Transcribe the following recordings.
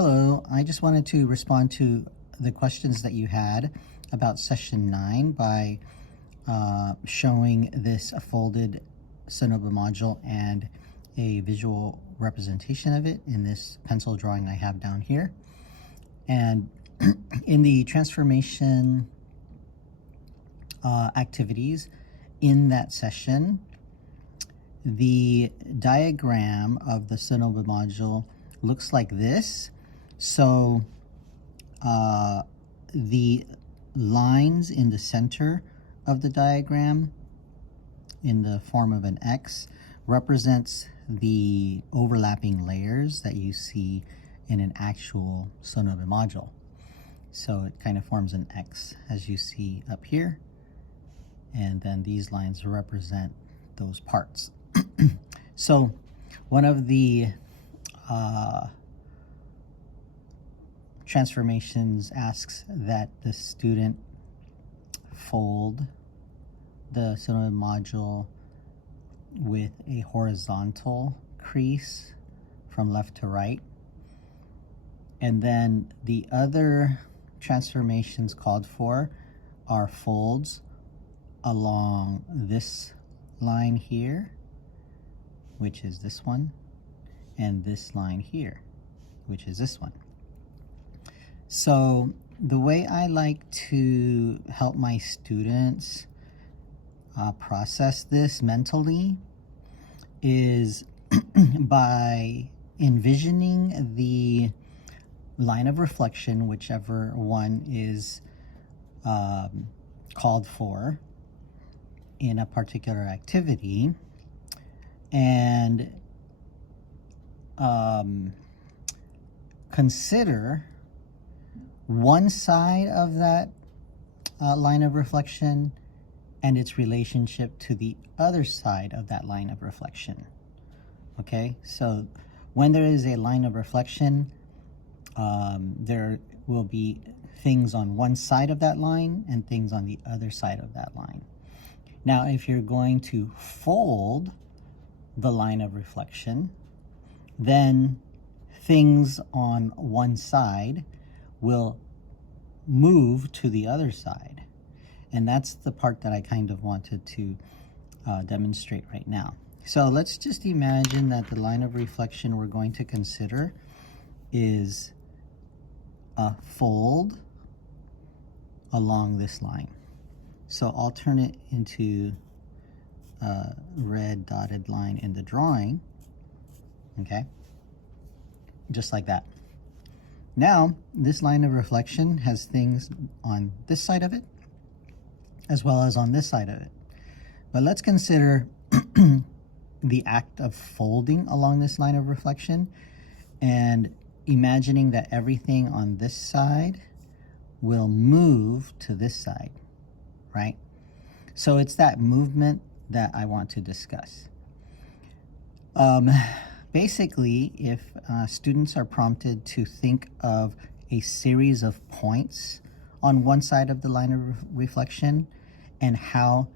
Hello, I just wanted to respond to the questions that you had about session 9 by showing this folded Sonobe module and a visual representation of it in this pencil drawing I have down here. And in the transformation activities in that session, the diagram of the Sonobe module looks like this. So the lines in the center of the diagram in the form of an X represents the overlapping layers that you see in an actual Sonobe module. So it kind of forms an X as you see up here, and then these lines represent those parts. So one of the transformations asks that the student fold the Sonobe module with a horizontal crease from left to right. And then the other transformations called for are folds along this line here, which is this one, and this line here, which is this one. So the way I like to help my students process this mentally is by envisioning the line of reflection, whichever one is called for in a particular activity, and consider one side of that line of reflection and its relationship to the other side of that line of reflection. Okay, so when there is a line of reflection, there will be things on one side of that line and things on the other side of that line. Now, if you're going to fold the line of reflection, then things on one side will move to the other side. And that's the part that I kind of wanted to demonstrate right now. So let's just imagine that the line of reflection we're going to consider is a fold along this line. So I'll turn it into a red dotted line in the drawing, okay? Just like that. Now, this line of reflection has things on this side of it, as well as on this side of it. But let's consider the act of folding along this line of reflection and imagining that everything on this side will move to this side, right? So it's that movement that I want to discuss. Basically, if students are prompted to think of a series of points on one side of the line of reflection and how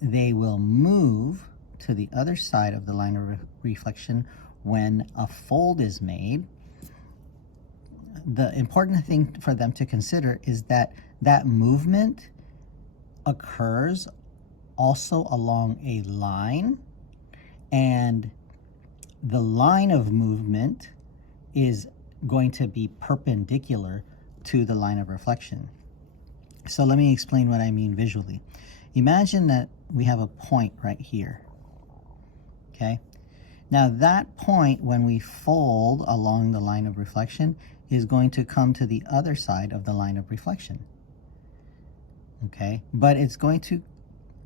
they will move to the other side of the line of reflection when a fold is made, the important thing for them to consider is that that movement occurs also along a line, and the line of movement is going to be perpendicular to the line of reflection. So let me explain what I mean visually. Imagine that we have a point right here, okay? Now that point, when we fold along the line of reflection, is going to come to the other side of the line of reflection, okay? But it's going to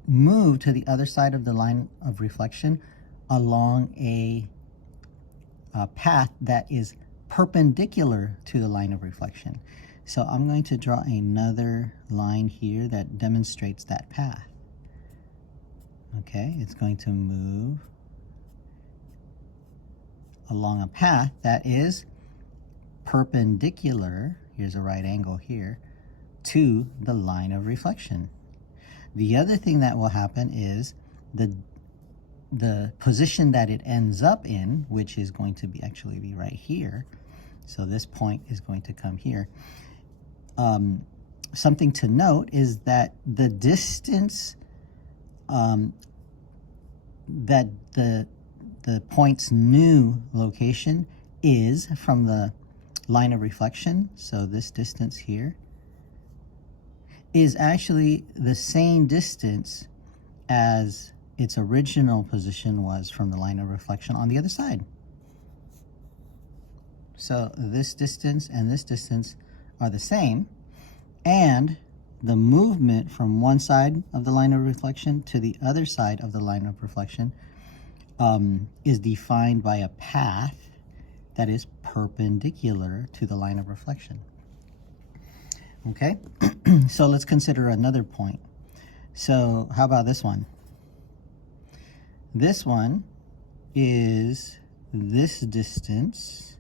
move to the other side of the line of reflection along a path that is perpendicular to the line of reflection. So I'm going to draw another line here that demonstrates that path. Okay, it's going to move along a path that is perpendicular, here's a right angle here, to the line of reflection. The other thing that will happen is the position that it ends up in, which is going to be actually be right here, So this point is going to come here. Something to note is that the distance that the point's new location is from the line of reflection, so this distance here, is actually the same distance as its original position was from the line of reflection on the other side. So this distance and this distance are the same, and the movement from one side of the line of reflection to the other side of the line of reflection is defined by a path that is perpendicular to the line of reflection. Okay, so let's consider another point. So how about this one? This one is this distance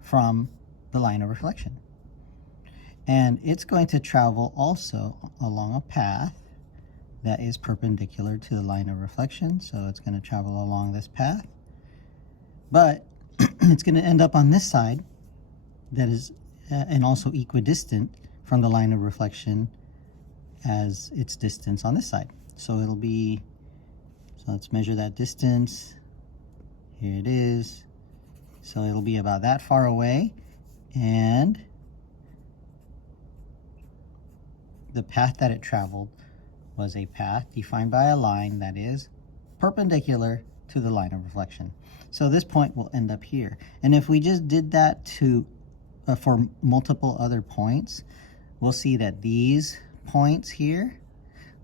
from the line of reflection. And it's going to travel also along a path that is perpendicular to the line of reflection. So it's going to travel along this path. But it's going to end up on this side that is and also equidistant from the line of reflection as its distance on this side. So it'll be, so let's measure that distance. Here it is. So it'll be about that far away, and the path that it traveled was a path defined by a line that is perpendicular to the line of reflection. So this point will end up here. And if we just did that to for multiple other points, we'll see that these points here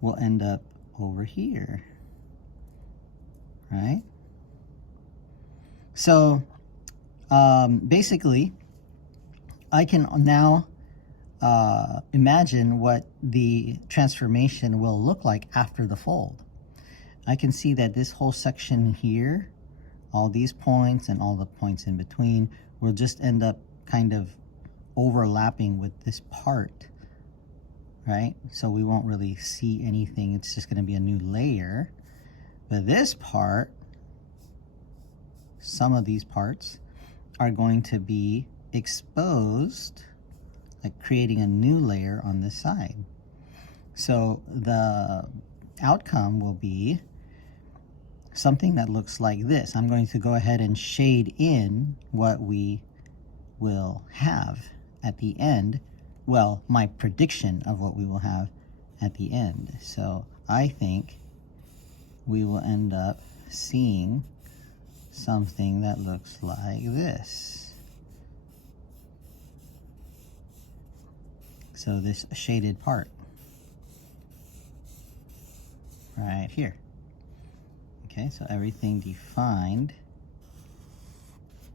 will end up over here, right? So basically, I can now imagine what the transformation will look like after the fold. I can see that this whole section here, all these points and all the points in between, will just end up kind of overlapping with this part, right? So we won't really see anything. It's just going to be a new layer. But this part, some of these parts are going to be exposed, like creating a new layer on this side. So the outcome will be something that looks like this. I'm going to go ahead and shade in what we will have at the end. Well, my prediction of what we will have at the end. So I think we will end up seeing something that looks like this. So this shaded part right here. Okay, so everything defined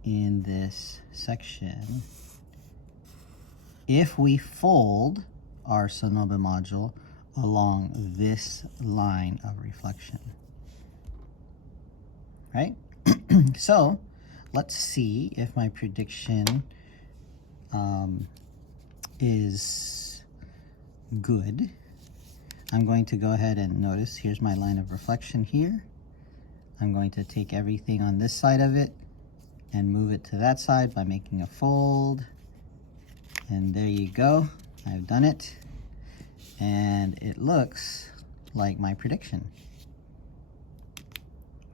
in this section. If we fold our Sonobe module along this line of reflection, right? So let's see if my prediction is good. I'm going to go ahead and notice here's my line of reflection here. I'm going to take everything on this side of it and move it to that side by making a fold. And there you go. I've done it. And it looks like my prediction,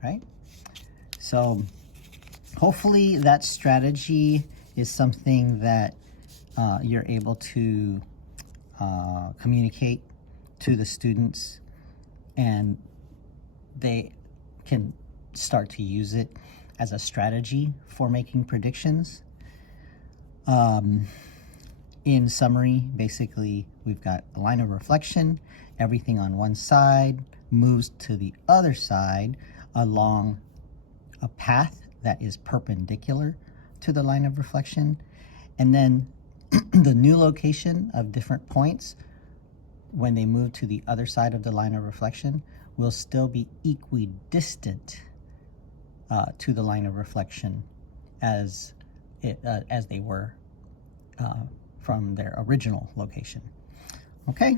right? So hopefully that strategy is something that you're able to communicate to the students, and they can start to use it as a strategy for making predictions. In summary, basically, we've got a line of reflection. Everything on one side moves to the other side along a path that is perpendicular to the line of reflection. And then the new location of different points, when they move to the other side of the line of reflection, will still be equidistant to the line of reflection as they were from their original location. Okay,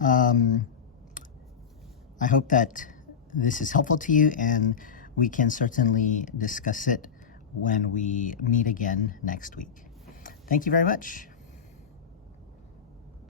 I hope that this is helpful to you, and we can certainly discuss it when we meet again next week. Thank you very much.